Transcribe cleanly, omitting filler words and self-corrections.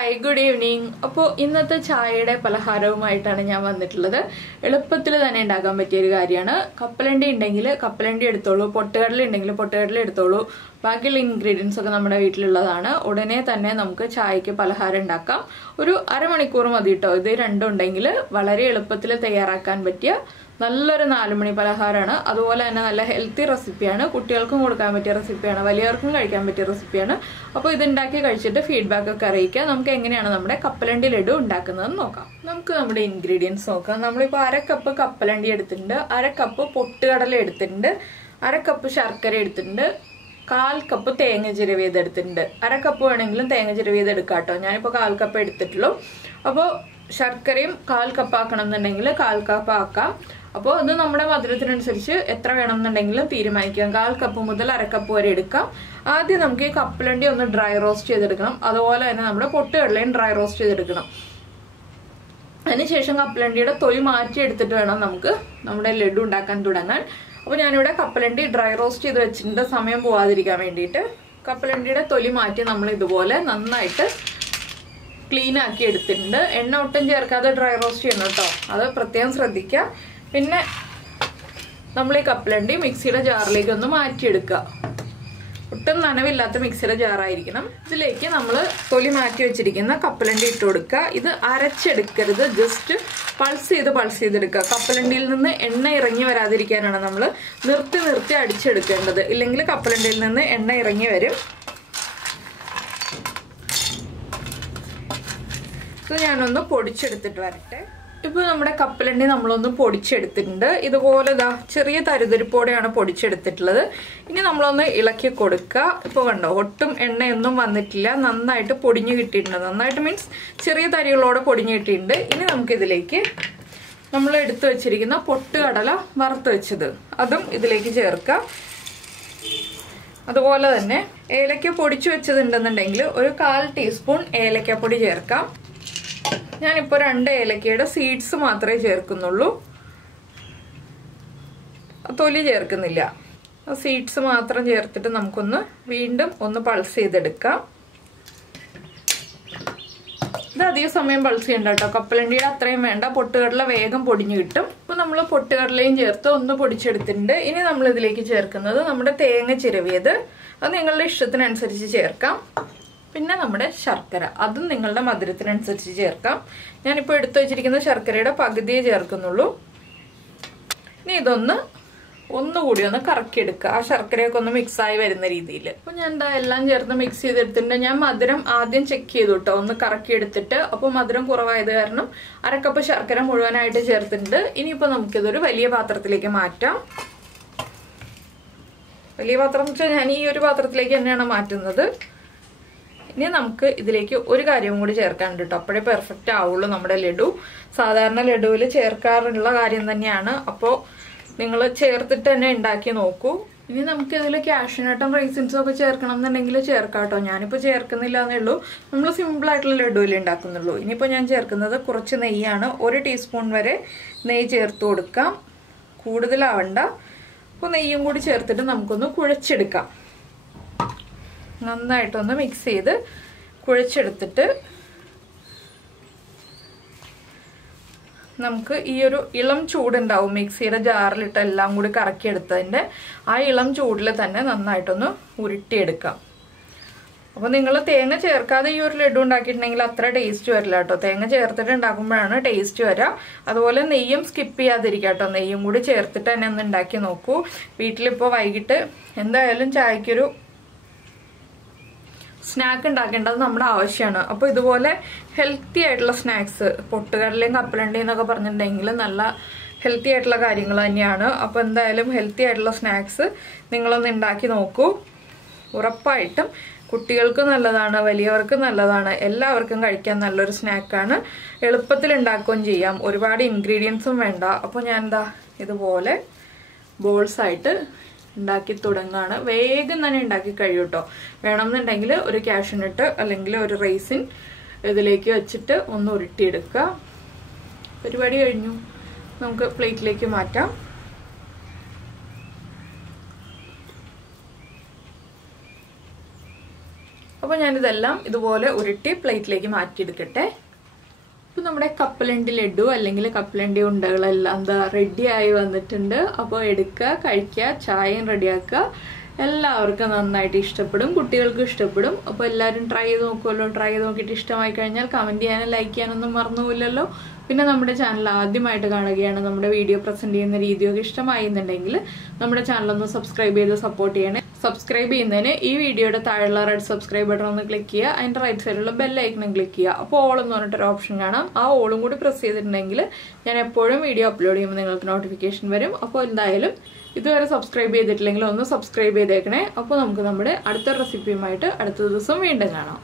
Hi, good evening. അപ്പോൾ ഇന്നത്തെ ചായയുടെ പലഹാരവുമായിട്ടാണ് ഞാൻ വന്നിട്ടുള്ളത്. എളുപ്പത്തിൽ തന്നെ ഉണ്ടാക്കാൻ പറ്റിയ ഒരു കാര്യമാണ്. കപ്പലണ്ടി ഉണ്ടെങ്കിൽ കപ്പലണ്ടി എടുത്തോളൂ, പൊട്ടുകടല ഉണ്ടെങ്കിൽ പൊട്ടുകടല എടുത്തോളൂ. ബാക്കിയുള്ള ഇൻഗ്രീഡിയൻസ് ഒക്കെ നമ്മുടെ വീട്ടിലുള്ളതാണ്. ഉടനെ തന്നെ നമുക്ക് ചായക്ക് പലഹാരം ഉണ്ടാക്കാം. ഒരു അരമണിക്കൂർ മതി കേട്ടോ. ഇത് രണ്ടും ഉണ്ടെങ്കിൽ വളരെ എളുപ്പത്തിൽ തയ്യാറാക്കാൻ പറ്റിയ നല്ലൊരു 4 മണി പലഹാരമാണ്. അതുപോലെ തന്നെ നല്ല ഹെൽത്തി റെസിപ്പിയാണ്. കുട്ടികൾക്കും കൊടുക്കാൻ പറ്റിയ റെസിപ്പിയാണ്, വലിയവർക്കും കഴിക്കാൻ പറ്റിയ റെസിപ്പിയാണ്. അപ്പോൾ ഇത് ഉണ്ടാക്കി കഴിച്ചിട്ട് ഫീഡ്ബാക്ക് ഒക്കെ അറിയിക്കുക. നമുക്ക് എങ്ങനെയാണ് നമ്മുടെ കപ്പലണ്ടി ലഡു ഉണ്ടാക്കുന്നതെന്ന് നോക്കാം. നമുക്ക് നമ്മുടെ ഇൻഗ്രീഡിയൻസ് നോക്കാം. നമ്മളിപ്പോൾ 1/2 കപ്പ് കപ്പലണ്ടി എടുത്തിട്ടുണ്ട്, 1/2 കപ്പ് പൊട്ടുകടല എടുത്തിട്ടുണ്ട്, 1/2 കപ്പ് ശർക്കര എടുത്തിട്ടുണ്ട്, 1/4 കപ്പ് തേങ്ങ ചിരവിയത് എടുത്തിട്ടുണ്ട്. 1/2 കപ്പ് വേണമെങ്കിലും തേങ്ങ ചിരവിയത് എടുക്കാം കേട്ടോ. ഞാനിപ്പോൾ 1/4 കപ്പ് എടുത്തിട്ടുള്ളൂ. അപ്പോൾ ശർക്കരയും 1/4 കപ്പ് ആക്കണം എന്നുണ്ടെങ്കിൽ 1/4 കപ്പ് ആക്കാം. അപ്പോൾ അത് നമ്മുടെ മധുരത്തിനനുസരിച്ച് എത്ര വേണമെന്നുണ്ടെങ്കിലും തീരുമാനിക്കാം. 1/4 കപ്പ് മുതൽ 1/2 കപ്പ് വരെ എടുക്കാം. ആദ്യം നമുക്ക് ഈ കപ്പലണ്ടി ഒന്ന് ഡ്രൈ റോസ്റ്റ് ചെയ്തെടുക്കണം. അതുപോലെ തന്നെ നമ്മുടെ പൊട്ടുകടലയും ഡ്രൈ റോസ്റ്റ് ചെയ്തെടുക്കണം. അതിനുശേഷം കപ്പലണ്ടിയുടെ തൊലി മാറ്റി എടുത്തിട്ട് വേണം നമുക്ക് നമ്മുടെ ലഡു ഉണ്ടാക്കാൻ തുടങ്ങാൻ. അപ്പോൾ ഞാനിവിടെ കപ്പലണ്ടി ഡ്രൈ റോസ്റ്റ് ചെയ്ത് വെച്ചിട്ടുണ്ട്, സമയം പോവാതിരിക്കാൻ വേണ്ടിയിട്ട്. കപ്പലണ്ടിയുടെ തൊലി മാറ്റി നമ്മൾ ഇതുപോലെ നന്നായിട്ട് ക്ലീൻ ആക്കി എടുത്തിട്ടുണ്ട്. എണ്ണ ഒട്ടും ചേർക്കാതെ ഡ്രൈ റോസ്റ്റ് ചെയ്യണം കേട്ടോ, അത് പ്രത്യേകം ശ്രദ്ധിക്കുക. പിന്നെ നമ്മൾ ഈ കപ്പലണ്ടി മിക്സിയുടെ ജാറിലേക്ക് ഒന്ന് മാറ്റിയെടുക്കുക. ഒട്ടും നനവില്ലാത്ത മിക്സിയുടെ ജാറായിരിക്കണം. ഇതിലേക്ക് നമ്മൾ തൊലി മാറ്റി വെച്ചിരിക്കുന്ന കപ്പലണ്ടി ഇട്ട് കൊടുക്കുക. ഇത് അരച്ചെടുക്കരുത്, ജസ്റ്റ് പൾസ് ചെയ്തെടുക്കുക. കപ്പലണ്ടിയിൽ നിന്ന് എണ്ണ ഇറങ്ങി വരാതിരിക്കാനാണ് നമ്മൾ നിർത്തി അടിച്ചെടുക്കേണ്ടത്. ഇല്ലെങ്കിൽ കപ്പലണ്ടിയിൽ നിന്ന് എണ്ണ ഇറങ്ങി വരും. ഇത് ഞാനൊന്ന് പൊടിച്ചെടുത്തിട്ട് വരട്ടെ. ഇപ്പോൾ നമ്മുടെ കപ്പലണ്ടി നമ്മളൊന്ന് പൊടിച്ചെടുത്തിട്ടുണ്ട്. ഇതുപോലെ ചെറിയ തരിതരിപ്പോടെയാണ് പൊടിച്ചെടുത്തിട്ടുള്ളത്. ഇനി നമ്മളൊന്ന് ഇളക്കി കൊടുക്കുക. ഇപ്പോൾ കണ്ടോ, ഒട്ടും എണ്ണയൊന്നും വന്നിട്ടില്ല, നന്നായിട്ട് പൊടിഞ്ഞു കിട്ടിയിട്ടുണ്ട്. നന്നായിട്ട് മീൻസ് ചെറിയ തരികളോടെ പൊടിഞ്ഞു കിട്ടിയിട്ടുണ്ട്. ഇനി നമുക്കിതിലേക്ക് നമ്മൾ എടുത്തു വെച്ചിരിക്കുന്ന പൊട്ടുകടല വറുത്ത് വെച്ചത് അതും ഇതിലേക്ക് ചേർക്കുക. അതുപോലെ തന്നെ ഏലക്ക പൊടിച്ചു വെച്ചതുണ്ടെന്നുണ്ടെങ്കിൽ ഒരു 1/4 ടീസ്പൂൺ ഏലക്കപ്പൊടി ചേർക്കാം. ഞാനിപ്പോൾ 2 ഏലക്കയുടെ സീഡ്സ് മാത്രമേ ചേർക്കുന്നുള്ളൂ, തൊലി ചേർക്കുന്നില്ല. സീഡ്സ് മാത്രം ചേർത്തിട്ട് നമുക്കൊന്ന് വീണ്ടും ഒന്ന് പൾസ് ചെയ്തെടുക്കാം. ഇത് അധികം സമയം പൾസ് ചെയ്യണ്ട കേട്ടോ, കപ്പലണ്ടിയുടെ അത്രയും വേണ്ട. പൊട്ടുകടല വേഗം പൊടിഞ്ഞു കിട്ടും. ഇപ്പൊ നമ്മൾ പൊട്ടുകടലയും ചേർത്ത് ഒന്ന് പൊടിച്ചെടുത്തിട്ടുണ്ട്. ഇനി നമ്മൾ ഇതിലേക്ക് ചേർക്കുന്നത് നമ്മുടെ തേങ്ങ ചിരവിയത്, അത് നിങ്ങളുടെ ഇഷ്ടത്തിനനുസരിച്ച് ചേർക്കാം. പിന്നെ നമ്മുടെ ശർക്കര, അതും നിങ്ങളുടെ മധുരത്തിനനുസരിച്ച് ചേർക്കാം. ഞാനിപ്പോൾ എടുത്തു വെച്ചിരിക്കുന്ന ശർക്കരയുടെ പകുതിയെ ചേർക്കുന്നുള്ളൂ. ഇനി ഒന്നുകൂടി ഒന്ന് കറക്കിയെടുക്കുക, ആ ശർക്കരയൊക്കെ ഒന്ന് മിക്സായി വരുന്ന രീതിയിൽ. അപ്പോൾ ഞാൻ എല്ലാം ചേർത്ത് മിക്സ് ചെയ്തെടുത്തിട്ടുണ്ട്. ഞാൻ മധുരം ആദ്യം ചെക്ക് ചെയ്തു കേട്ടോ, ഒന്ന് കറക്കിയെടുത്തിട്ട്. അപ്പോൾ മധുരം കുറവായത് കാരണം 1/2 കപ്പ് ശർക്കര മുഴുവനായിട്ട് ചേർത്തിട്ടുണ്ട്. ഇനിയിപ്പോൾ നമുക്കിതൊരു വലിയ പാത്രത്തിലേക്ക് മാറ്റാം. വലിയ പാത്രം എന്ന് വെച്ചാൽ ഞാൻ ഈ ഒരു പാത്രത്തിലേക്ക് തന്നെയാണ് മാറ്റുന്നത്. ഇനി നമുക്ക് ഇതിലേക്ക് ഒരു കാര്യം കൂടി ചേർക്കാനുണ്ട് കേട്ടോ, അപ്പോഴേ പെർഫെക്റ്റ് ആവുള്ളൂ നമ്മുടെ ലഡു. സാധാരണ ലഡുവിൽ ചേർക്കാറുള്ള കാര്യം തന്നെയാണ്. അപ്പോൾ നിങ്ങൾ ചേർത്തിട്ട് തന്നെ ഉണ്ടാക്കി നോക്കൂ. ഇനി നമുക്ക് ഇതിൽ കാഷ്യൂനട്ടും റൈസിൻസും ഒക്കെ ചേർക്കണം എന്നുണ്ടെങ്കിൽ ചേർക്കാം കേട്ടോ. ഞാനിപ്പോൾ ചേർക്കുന്നില്ല എന്നേ ഉള്ളൂ, നമ്മൾ സിമ്പിളായിട്ടുള്ള ലഡുവിൽ ഉണ്ടാക്കുന്നുള്ളൂ. ഇനിയിപ്പോൾ ഞാൻ ചേർക്കുന്നത് കുറച്ച് നെയ്യാണ്. 1 ടീസ്പൂൺ വരെ നെയ്യ് ചേർത്ത് കൊടുക്കാം, കൂടുതലാവണ്ട. അപ്പോൾ നെയ്യും കൂടി ചേർത്തിട്ട് നമുക്കൊന്ന് കുഴച്ചെടുക്കാം. നന്നായിട്ടൊന്ന് മിക്സ് ചെയ്ത് കുഴച്ചെടുത്തിട്ട് നമുക്ക് ഈ ഒരു ഇളം ചൂടുണ്ടാവും, മിക്സിയുടെ ജാറിലിട്ട് എല്ലാം കൂടി കറക്കിയെടുത്തതിൻ്റെ ആ ഇളം ചൂടിൽ തന്നെ നന്നായിട്ടൊന്ന് ഉരുട്ടിയെടുക്കാം. അപ്പോൾ നിങ്ങൾ തേങ്ങ ചേർക്കാതെ ഈ ഒരു ലഡു ഉണ്ടാക്കിയിട്ടുണ്ടെങ്കിൽ അത്ര ടേസ്റ്റ് വരില്ല കേട്ടോ. തേങ്ങ ചേർത്തിട്ട് ഉണ്ടാക്കുമ്പോഴാണ് ടേസ്റ്റ് വരിക. അതുപോലെ നെയ്യും സ്കിപ്പ് ചെയ്യാതിരിക്കുക കേട്ടോ, നെയ്യും കൂടി ചേർത്തിട്ട് തന്നെ ഒന്ന് ഉണ്ടാക്കി നോക്കൂ. വീട്ടിലിപ്പോൾ വൈകിട്ട് എന്തായാലും ചായക്കൊരു സ്നാക്ക് ഉണ്ടാക്കേണ്ടത് നമ്മുടെ ആവശ്യമാണ്. അപ്പോൾ ഇതുപോലെ ഹെൽത്തി ആയിട്ടുള്ള സ്നാക്സ്, പൊട്ടുകടലയും കപ്പലണ്ടിയും എന്നൊക്കെ പറഞ്ഞിട്ടുണ്ടെങ്കിൽ നല്ല ഹെൽത്തി ആയിട്ടുള്ള കാര്യങ്ങൾ തന്നെയാണ്. അപ്പോൾ എന്തായാലും ഹെൽത്തി ആയിട്ടുള്ള സ്നാക്സ് നിങ്ങളൊന്ന് ഉണ്ടാക്കി നോക്കൂ. ഉറപ്പായിട്ടും കുട്ടികൾക്ക് നല്ലതാണ്, വലിയവർക്ക് നല്ലതാണ്, എല്ലാവർക്കും കഴിക്കാൻ നല്ലൊരു സ്നാക്കാണ്. എളുപ്പത്തിൽ ഉണ്ടാക്കുകയും ചെയ്യാം, ഒരുപാട് ഇൻഗ്രീഡിയൻസും വേണ്ട. അപ്പോൾ ഞാൻ ഇതുപോലെ ബോൾസായിട്ട് ഉണ്ടാക്കി തുടങ്ങാണ്. വേഗം തന്നെ ഉണ്ടാക്കി കഴിയും കേട്ടോ. വേണമെന്നുണ്ടെങ്കിൽ ഒരു കാഷ്യൂനട്ട് അല്ലെങ്കിൽ ഒരു റൈസിൻ ഇതിലേക്ക് വെച്ചിട്ട് ഒന്ന് ഉരുട്ടിയെടുക്കുക. പരിപാടി കഴിഞ്ഞു, നമുക്ക് പ്ലേറ്റിലേക്ക് മാറ്റാം. അപ്പോൾ ഞാനിതെല്ലാം ഇതുപോലെ ഉരുട്ടി പ്ലേറ്റിലേക്ക് മാറ്റിയെടുക്കട്ടെ. അപ്പോൾ നമ്മുടെ കപ്പലണ്ടി ലഡു അല്ലെങ്കിൽ കപ്പലണ്ടി ഉണ്ടകളെല്ലാം എന്താ റെഡിയായി വന്നിട്ടുണ്ട്. അപ്പോൾ എടുക്കുക, കഴിക്കുക, ചായയും റെഡിയാക്കുക. എല്ലാവർക്കും നന്നായിട്ട് ഇഷ്ടപ്പെടും, കുട്ടികൾക്കും ഇഷ്ടപ്പെടും. അപ്പോൾ എല്ലാവരും ട്രൈ ചെയ്ത് നോക്കുമല്ലോ. ട്രൈ ചെയ്ത് നോക്കിയിട്ട് ഇഷ്ടമായി കഴിഞ്ഞാൽ കമൻറ്റ് ചെയ്യാനും ലൈക്ക് ചെയ്യാനൊന്നും മറന്നുപോയില്ലല്ലോ. പിന്നെ നമ്മുടെ ചാനൽ ആദ്യമായിട്ട് കാണുകയാണ്, നമ്മുടെ വീഡിയോ പ്രസൻറ്റ് ചെയ്യുന്ന രീതിയൊക്കെ ഇഷ്ടമായി എന്നുണ്ടെങ്കിൽ നമ്മുടെ ചാനലൊന്ന് സബ്സ്ക്രൈബ് ചെയ്ത് സപ്പോർട്ട് ചെയ്യണേ. സബ്സ്ക്രൈബ് ചെയ്യുന്നതിന് ഈ വീഡിയോയുടെ താഴെയുള്ള റെഡ് സബ്സ്ക്രൈബ് ബട്ടൺ ഒന്ന് ക്ലിക്ക് ചെയ്യുക. അതിൻ്റെ റൈറ്റ് സൈഡിലുള്ള ബെല്ലൈക്കണും ക്ലിക്ക് ചെയ്യുക. അപ്പോൾ ഓൾ എന്ന് പറഞ്ഞിട്ടൊരു ഓപ്ഷൻ കാണാം. ആ ഓളും കൂടി പ്രസ് ചെയ്തിട്ടുണ്ടെങ്കിൽ ഞാൻ എപ്പോഴും വീഡിയോ അപ്ലോഡ് ചെയ്യുമ്പോൾ നിങ്ങൾക്ക് നോട്ടിഫിക്കേഷൻ വരും. അപ്പോൾ എന്തായാലും ഇതുവരെ സബ്സ്ക്രൈബ് ചെയ്തിട്ടില്ലെങ്കിൽ ഒന്ന് സബ്സ്ക്രൈബ് ചെയ്തേക്കണേ. അപ്പോൾ നമുക്ക് നമ്മുടെ അടുത്ത റെസിപ്പിയുമായിട്ട് അടുത്ത ദിവസം വീണ്ടും കാണാം.